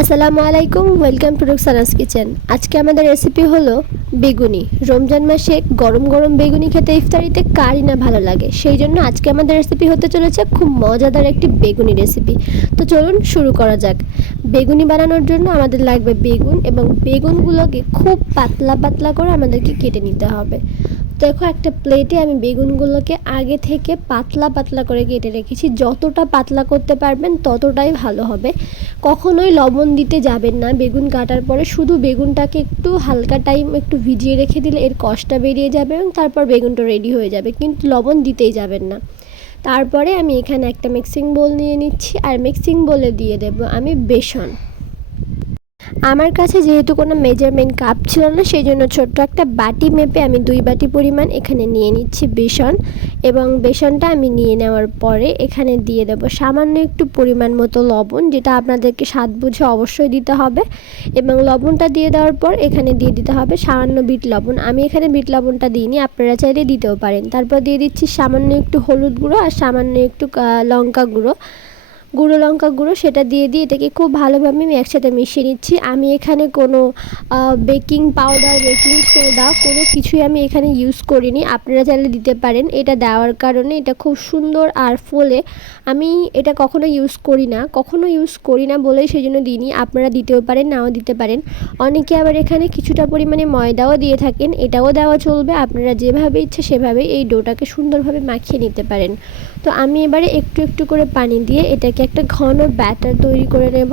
আসসালামু আলাইকুম, welcome to রুকসানাস kitchen. আজকে আমাদের রেসিপি হলো বেগুনি। রমজান মাসে গরম গরম বেগুনি খেতে ইফতারিতে কারই না ভালো লাগে, সেই জন্য আজকে আমাদের রেসিপি হতে চলেছে খুব মজাদার একটি বেগুনি রেসিপি। তো চলুন শুরু করা যাক। বেগুনি বানানোর জন্য আমাদের লাগবে বেগুন, এবং বেগুনগুলোকে খুব পাতলা পাতলা করে আমাদেরকে কেটে নিতে হবে। দেখো, একটা প্লেটে আমি বেগুনগুলোকে আগে থেকে পাতলা পাতলা করে কেটে রেখেছি। যতটা পাতলা করতে পারবেন ততটাই ভালো হবে। কখনোই লবণ দিতে যাবেন না বেগুন কাটার পরে। শুধু বেগুনটাকে একটু হালকা টাইম একটু ভিজিয়ে রেখে দিলে এর কষটা বেরিয়ে যাবে এবং তারপর বেগুনটা রেডি হয়ে যাবে, কিন্তু লবণ দিতেই যাবেন না। তারপরে আমি এখানে একটা মিক্সিং বোল নিয়ে নিচ্ছি, আর মিক্সিং বোলে দিয়ে দেবো আমি বেসন। আমার কাছে যেহেতু কোনো মেজারমেন্ট কাপ ছিল না, সেই জন্য ছোট্ট একটা বাটি মেপে আমি 2 বাটি পরিমাণ এখানে নিয়ে নিচ্ছি বেসন। এবং বেসনটা আমি নিয়ে নেওয়ার পরে এখানে দিয়ে দেবো সামান্য একটু পরিমাণ মতো লবণ, যেটা আপনাদেরকে স্বাদ বুঝে অবশ্যই দিতে হবে। এবং লবণটা দিয়ে দেওয়ার পর এখানে দিয়ে দিতে হবে সামান্য বিট লবণ। আমি এখানে বিট লবণটা দিইনি, আপনারা চাইলে দিতেও পারেন। তারপর দিয়ে দিচ্ছি সামান্য একটু হলুদ গুঁড়ো আর সামান্য একটু লঙ্কা গুঁড়ো, লঙ্কা গুঁড়ো, সেটা দিয়ে এটাকে খুব ভালোভাবে আমি একসাথে মিশিয়ে নিচ্ছি। আমি এখানে কোনো বেকিং পাউডার, বেকিং সোডা কোনো কিছুই আমি এখানে ইউজ করিনি, আপনারা চাইলে দিতে পারেন। এটা দেওয়ার কারণে এটা খুব সুন্দর আর ফোলে। আমি এটা কখনো ইউজ করি না বলেই সেই জন্য দিইনি। আপনারা দিতেও পারেন, নাও দিতে পারেন। অনেকে আবার এখানে কিছুটা পরিমাণে ময়দাও দিয়ে থাকেন, এটাও দেওয়া চলবে। আপনারা যেভাবে ইচ্ছে সেভাবে এই ডোটাকে সুন্দরভাবে মাখিয়ে নিতে পারেন। তো আমি এবারে একটু একটু করে পানি দিয়ে এটাকে একটা ঘন ব্যাটার তৈরি করে নেব।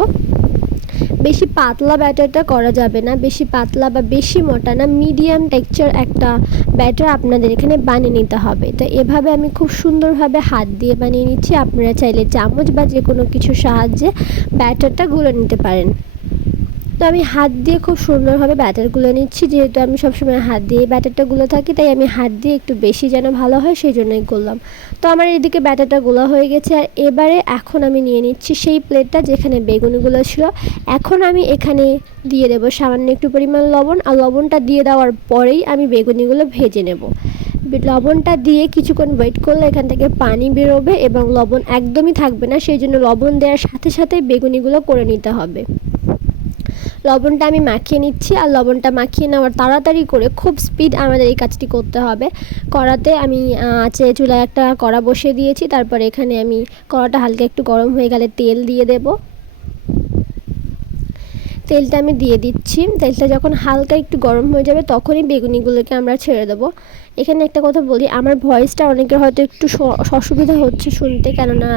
বেশি পাতলা ব্যাটারটা করা যাবে না, বেশি পাতলা বা বেশি মোটা না, মিডিয়াম টেক্সচার একটা ব্যাটার আপনাদের এখানে বানিয়ে নিতে হবে। তো এভাবে আমি খুব সুন্দরভাবে হাত দিয়ে বানিয়ে নিচ্ছি। আপনারা চাইলে চামচ বা যে কোনো কিছুর সাহায্যে ব্যাটারটা গুলে নিতে পারেন। তো আমি হাত দিয়ে খুব সুন্দরভাবে ব্যাটারগুলো নিচ্ছি। যেহেতু আমি সবসময় হাত দিয়ে ব্যাটারটা গুলো থাকি, তাই আমি হাত দিয়ে একটু বেশি যেন ভালো হয় সেই জন্যই করলাম। তো আমার এদিকে ব্যাটারটা গোলা হয়ে গেছে। আর এবারে এখন আমি নিয়ে নিচ্ছি সেই প্লেটটা যেখানে বেগুনগুলো ছিল। এখন আমি এখানে দিয়ে দেবো সামান্য একটু পরিমাণ লবণ, আর লবণটা দিয়ে দেওয়ার পরেই আমি বেগুনিগুলো ভেজে নেব। লবণটা দিয়ে কিছুক্ষণ ওয়েট করলে এখান থেকে পানি বেরোবে এবং লবণ একদমই থাকবে না, সেই জন্য লবণ দেওয়ার সাথে সাথে বেগুনিগুলো করে নিতে হবে। লবণটা আমি মাখিয়ে নিচ্ছি, আর লবণটা মাখিয়ে নেওয়ার তাড়াতাড়ি করে খুব স্পিড আমাদের এই কাজটি করতে হবে। কড়াতে আমি চুলায় একটা কড়া বসিয়ে দিয়েছি। তারপরে এখানে আমি কড়াটা হালকা একটু গরম হয়ে গেলে তেল দিয়ে দেব। তেলটা আমি দিয়ে দিচ্ছি। তেলটা যখন হালকা একটু গরম হয়ে যাবে তখনই বেগুনিগুলোকে আমরা ছেড়ে দেবো। এখানে একটা কথা বলি, আমার ভয়েসটা অনেকের হয়তো একটু অসুবিধা হচ্ছে শুনতে, কেননা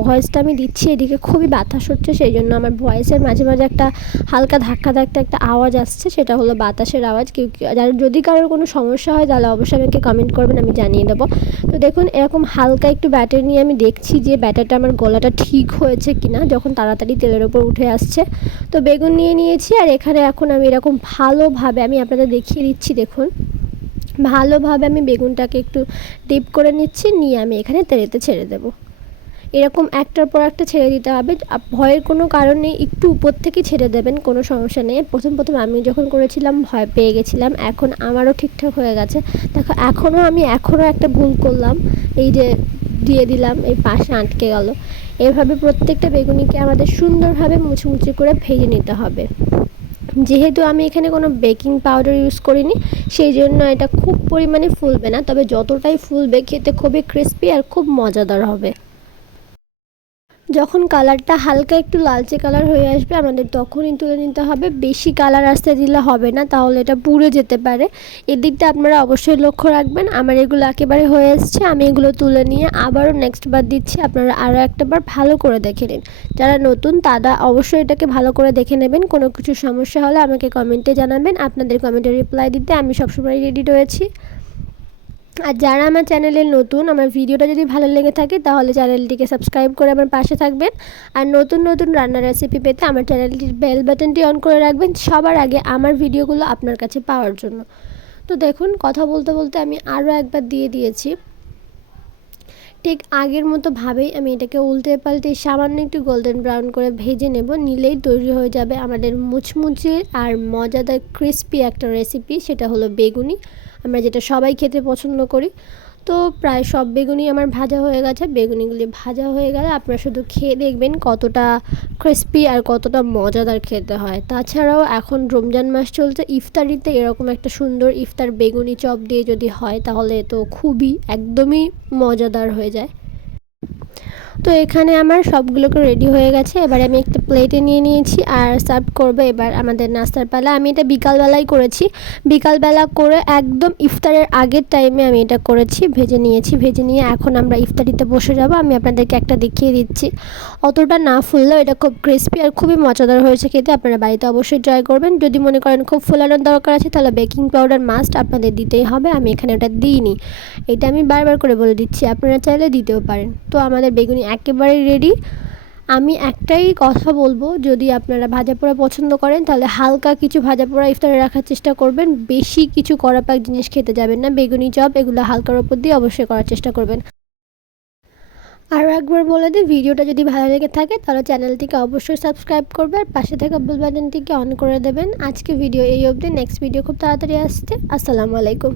ভয়েসটা আমি দিচ্ছি এদিকে খুবই বাতাস হচ্ছে, সেই জন্য আমার ভয়েসের মাঝে মাঝে একটা হালকা ধাক্কা ধাক্কা একটা আওয়াজ আসছে, সেটা হলো বাতাসের আওয়াজ। যদি কারোর কোনো সমস্যা হয় তাহলে অবশ্যই আমাকে কমেন্ট করবেন, আমি জানিয়ে দেবো। তো দেখুন, এরকম হালকা একটু ব্যাটার নিয়ে আমি দেখছি যে ব্যাটারটা আমার গলাটা ঠিক হয়েছে কিনা, যখন তাড়াতাড়ি তেলের ওপর উঠে আসছে। তো বেগুন নিয়ে নিয়েছি, আর এখানে এখন আমি এরকম ভালোভাবে আমি আপনাদের দেখিয়ে দিচ্ছি। দেখুন, ভালোভাবে আমি বেগুনটাকে একটু ডিপ করে নিচ্ছি, নিয়ে আমি এখানে তেলেতে ছেড়ে দেব। এরকম একটার পর একটা ছেড়ে দিতে হবে, ভয়ের কোনো কারণ নেই, একটু উপর থেকে ছেড়ে দেবেন, কোনো সমস্যা নেই। প্রথম আমি যখন করেছিলাম ভয় পেয়ে গেছিলাম, এখন আমারও ঠিকঠাক হয়ে গেছে। দেখো, আমি এখনও একটা ভুল করলাম, এই যে দিয়ে দিলাম, এই পাশে আটকে গেল। এভাবে প্রত্যেকটা বেগুনিকে আমাদের সুন্দরভাবে মুচমুচে করে ভেজে নিতে হবে। যেহেতু আমি এখানে কোনো বেকিং পাউডার ইউজ করিনি, সেই জন্য এটা খুব পরিমাণে ফুলবে না, তবে যতটাই ফুলবে খেতে খুবই ক্রিস্পি আর খুব মজাদার হবে। যখন কালারটা হালকা একটু লালচে কালার হয়ে আসবে আমাদের তখনই তুলে নিতে হবে। বেশি কালার আসতে দিলে হবে না, তাহলে এটা পুড়ে যেতে পারে। এদিকটা আপনারা অবশ্যই লক্ষ্য রাখবেন। আমার এগুলো একেবারে হয়ে এসছে, আমি এগুলো তুলে নিয়ে আবারও নেক্সট বার দিচ্ছি। আপনারা আরও একটাবার ভালো করে দেখে নিন। যারা নতুন তারা অবশ্যই এটাকে ভালো করে দেখে নেবেন। কোনো কিছু সমস্যা হলে আমাকে কমেন্টে জানাবেন, আপনাদের কমেন্টে রিপ্লাই দিতে আমি সবসময় রেডি রয়েছি। আর যারা আমার চ্যানেলে নতুন, আমার ভিডিওটা যদি ভালো লেগে থাকে তাহলে চ্যানেলটিকে সাবস্ক্রাইব করে আমার পাশে থাকবেন। আর নতুন নতুন রান্নার রেসিপি পেতে আমার চ্যানেলটির বেল বাটনটি অন করে রাখবেন সবার আগে আমার ভিডিওগুলো আপনার কাছে পাওয়ার জন্য। তো দেখুন, কথা বলতে বলতে আমি আরও একবার দিয়ে দিয়েছি। ঠিক আগের মতো ভাবেই আমি এটাকে উল্টে পাল্টে সামান্য একটু গোল্ডেন ব্রাউন করে ভেজে নেব। নিলেই তৈরি হয়ে যাবে আমাদের মুচমুচে আর মজাদার ক্রিস্পি একটা রেসিপি, সেটা হলো বেগুনি, আমরা যেটা সবাই খেতে পছন্দ করি। তো প্রায় সব বেগুনি আমার ভাজা হয়ে গেছে। বেগুনিগুলি ভাজা হয়ে গেলে আপনারা শুধু খেয়ে দেখবেন কতটা ক্রিস্পি আর কতটা মজাদার খেতে হয়। তাছাড়াও এখন রমজান মাস চলছে, ইফতারিতে এরকম একটা সুন্দর ইফতার বেগুনি চপ দিয়ে যদি হয় তাহলে তো খুবই একদমই মজাদার হয়ে যায়। তো এখানে আমার সবগুলোকে রেডি হয়ে গেছে। এবার আমি একটা প্লেটে নিয়ে নিয়েছি আর সার্ভ করবো এবার আমাদের নাস্তার পালা। আমি এটা বিকালবেলাই করেছি, বিকালবেলা করে একদম ইফতারের আগের টাইমে আমি এটা করেছি, ভেজে নিয়েছি। ভেজে নিয়ে এখন আমরা ইফতারিতে বসে যাব। আমি আপনাদেরকে একটা দেখিয়ে দিচ্ছি, অতটা না ফুললেও এটা খুব ক্রিস্পি আর খুবই মজাদার হয়েছে খেতে। আপনারা বাড়িতে অবশ্যই ট্রাই করবেন। যদি মনে করেন খুব ফুলানোর দরকার আছে তাহলে বেকিং পাউডার মাস্ট আপনাদের দিতেই হবে। আমি এখানে ওটা দিইনি, এটা আমি বারবার করে বলে দিচ্ছি, আপনারা চাইলে দিতেও পারেন। তো আমাদের বেগুনি একেবারেই রেডি। আমি একটাই কথা বলবো, যদি আপনারা ভাজা পোড়া পছন্দ করেন তাহলে হালকা কিছু ভাজা পোড়া ইফতারে রাখার চেষ্টা করবেন, বেশি কিছু কড়া পাক জিনিস খেতে যাবেন না। বেগুনি চপ এগুলো হালকার ওপর দিয়ে অবশ্যই করার চেষ্টা করবেন। আরও একবার বলে দিই, ভিডিওটা যদি ভালো লেগে থাকে তাহলে চ্যানেলটিকে অবশ্যই সাবস্ক্রাইব করবে আর পাশে থাকা বেল বাটনটিকে অন করে দেবেন। আজকে ভিডিও এই অবধি, নেক্সট ভিডিও খুব তাড়াতাড়ি আসছে। আসসালামু আলাইকুম।